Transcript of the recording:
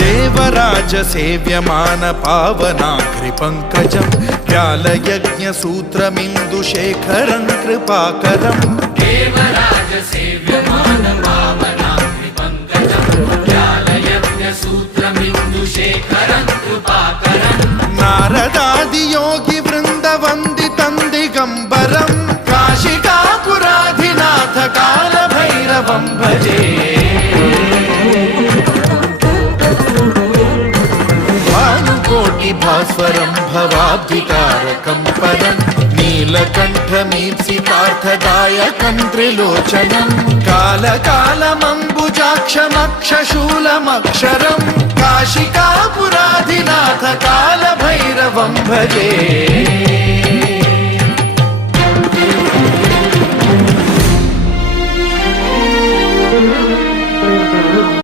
देवराज सेव्यमान पावनाग्रिपङ्कजं व्यालयज्ञसूत्रमिन्दुशेखरं कृपाकरं देवराज सेव्यमान पावनाग्रिपङ्कजं व्यालयज्ञसूत्रमिन्दुशेखरं कृपाकरं नारदादियोगि वृन्दवन्दितं दिगम्बरं काशिकापुराधिनाथ कालभैरवं भजे भास्वरं भवाब्धिकारकं परं नीलकण्ठमीप्सितार्थदायकं त्रिलोचनं कालकालमम्बुजाक्षमक्षशूलमक्षरं काशिकापुराधिनाथ कालभैरवं भजे।